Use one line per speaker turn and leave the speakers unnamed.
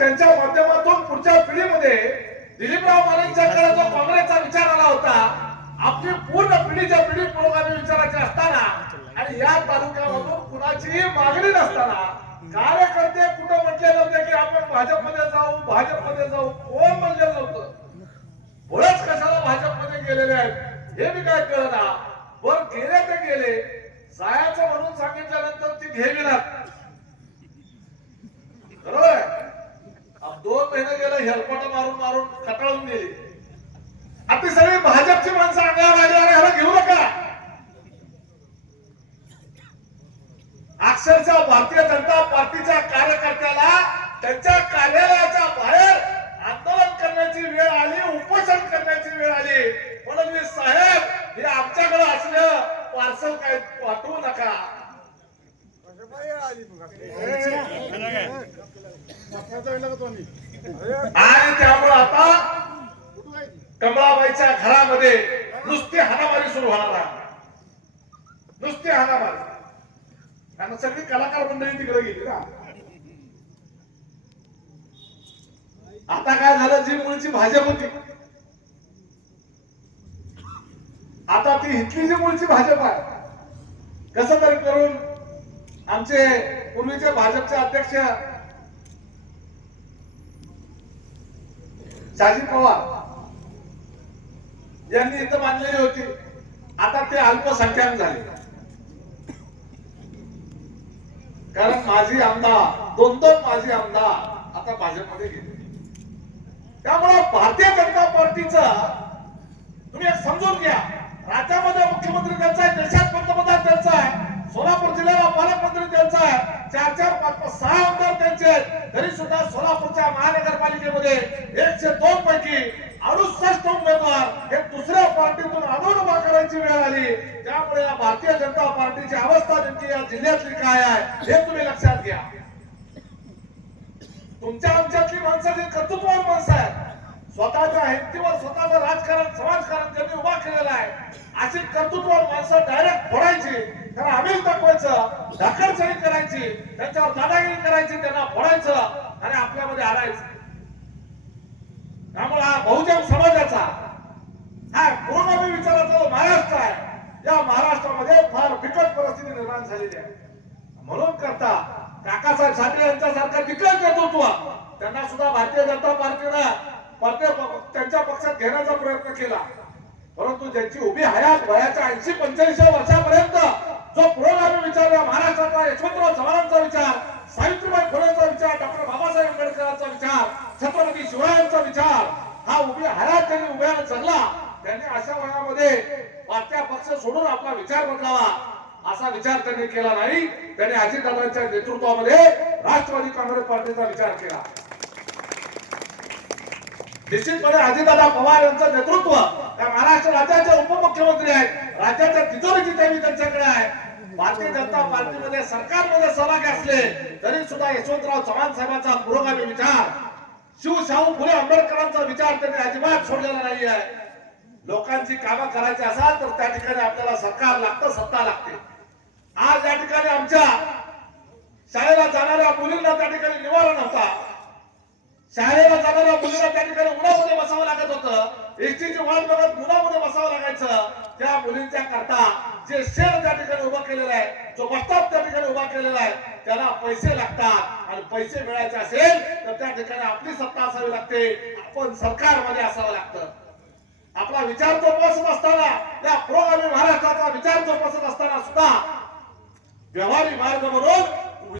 त्यांच्या माध्यमातून पुढच्या पिढीमध्ये दिलीपराव मानेंच्याकडे जो काँग्रेसचा विचार आला होता. आपली पूर्ण पिढीच्या पिढी पुरोगामी विचाराची असताना आणि या तालुक्यामधून कुणाचीही मागणी नसताना कार्यकर्ते कुठं म्हटले नव्हते की आपण भाजपमध्ये जाऊ भाजपमध्ये जाऊ कोण म्हणलेलं नव्हतं? बरेच कशाला भाजपमध्ये गेलेले आहेत? हे मी काय कळना? पण गेले ते गेले. जायचं म्हणून सांगितल्यानंतर ती घेविनात बरोबर महिने गेले हेलपाट मारून मारून कटाळून गेली आता सगळी भाजपची माणसं अंगावर आली अरे ह्याला घेऊ नका. अक्षरशः भारतीय जनता पार्टीच्या कार्यकर्त्याला त्यांच्या कार्यालयाच्या बाहेर आंदोलन करण्याची वेळ आली उपोषण करण्याची वेळ आली. फडणवीस साहेब हे आमच्याकडे असलं पार्सल काय पाठवू नका. आणि त्यामुळे आता कमळाबाईच्या घरामध्ये नुसती हानामारी सुरू होणार आहे. नुसती हानामारी आणि सगळी कलाकार मंडळी तिकडे गेली ना. आता काय झालं? जी मूळची भाजप होती. आता ती इथली जी मूळची भाजप आहे कसं तरी करून आमचे पूर्वीचे भाजपचे अध्यक्ष शाजी पवार. यांनी इथं मांडलेली होती. आता ते अल्पसंख्याक झाले. कारण माजी आमदार दोन दोन माझी आमदार आता भाजपमध्ये गेले. त्यामुळे भारतीय जनता पार्टीचा तुम्ही समजून घ्या. राज्यामध्ये मुख्यमंत्री त्यांचा आहे देशात पंतप्रधान त्यांचा आहे. सोलापूर जिल्ह्याला पालकमंत्री त्यांचा आहे. चार चार पाच पाच सहा आमदार त्यांचे तरी सुद्धा सोलापूरच्या महानगरपालिकेमध्ये एकशे दोन पैकी अडुसष्ट उमेदवार हे दुसऱ्या पार्टीतून आणून उभा करायची वेळ आली. त्यामुळे या भारतीय जनता पार्टीची अवस्था नेमकी या जिल्ह्यातली काय आहे हे तुम्ही लक्षात घ्या. तुमच्या आमच्यातली माणसं जे कर्तृत्ववान माणसं आहेत स्वतःच्या हिमतीवर स्वतःचं राजकारण समाजकारण त्यांनी उभा केलेला आहे. अशी कर्तृत्ववान माणसं डायरेक्ट फोडायची. त्याला आम्ही दाखवायचं ढकलचाळी करायची त्यांच्यावर दादागिरी करायची त्यांना फोडायचं आणि आपल्यामध्ये आणायचं. त्यामुळे हा बहुजन समाजाचा हा पूर्णमी विचाराचा जो महाराष्ट्र आहे या महाराष्ट्रामध्ये फार बिकट परिस्थिती निर्माण झालेली आहे. म्हणून करता काकासाहेब ठाकरे यांच्यासारखा बिकट नेतृत्व त्यांना सुद्धा भारतीय जनता पार्टीनं त्यांच्या पक्षात घेण्याचा प्रयत्न केला. परंतु ज्यांची उभी हयात वयाच्या ऐंशी पंच्याऐंशी वर्षापर्यंत जो पुरोगामी विचार या महाराष्ट्राचा यशवंतराव चव्हाणांचा विचार सावित्रीबाई फुलेंचा विचार डॉक्टर बाबासाहेब आंबेडकरांचा विचार छत्रपती शिवरायांचा विचार हा उभी हरात त्यांनी उभ्या जगला त्यांनी अशा वयामध्ये पाचव्या पक्ष सोडून आपला विचार बदलावा. असा विचार त्यांनी केला नाही. त्यांनी अजितदादांच्या नेतृत्वामध्ये राष्ट्रवादी काँग्रेस पार्टीचा विचार केला. निश्चितपणे अजितदादा पवार यांचं नेतृत्व त्या महाराष्ट्र राज्याचे उपमुख्यमंत्री आहेत. राज्याच्या तिजोरीची त्यांनी त्यांच्याकडे आहे. भारतीय जनता पार्टीमध्ये सरकारमध्ये सहभागी असले तरी सुद्धा यशवंतराव चव्हाण साहेबांचा पुरोगामी विचार शिवशाहू फुले आंबेडकरांचा विचार त्यांनी अजिबात सोडलेला नाही आहे लोकांची कामं करायची असाल तर त्या ठिकाणी आपल्याला सरकार लागतं सत्ता लागते. आज या ठिकाणी आमच्या शाळेला जाणाऱ्या मुलींना त्या ठिकाणी निवारण नव्हता. शाळेला जाणाऱ्या मुलींना त्या ठिकाणी उन्हामध्ये बसावं लागत होतं. एसटीची वाट बघत उन्हामध्ये बसावं लागायचं. त्या मुलींच्या करता जे शेड त्या ठिकाणी उभं केलेलं आहे जो बस्ताप त्या ठिकाणी उभा केलेला आहे त्याला पैसे लागतात. आणि पैसे मिळायचे असेल तर त्या ठिकाणी आपली सत्ता असावी लागते. आपण सरकारमध्ये असावं लागतं. आपला विचार जोपासत असताना या पुरोगामी महाराष्ट्राचा विचार जोपासत असताना सुद्धा व्यवहारी मार्ग म्हणून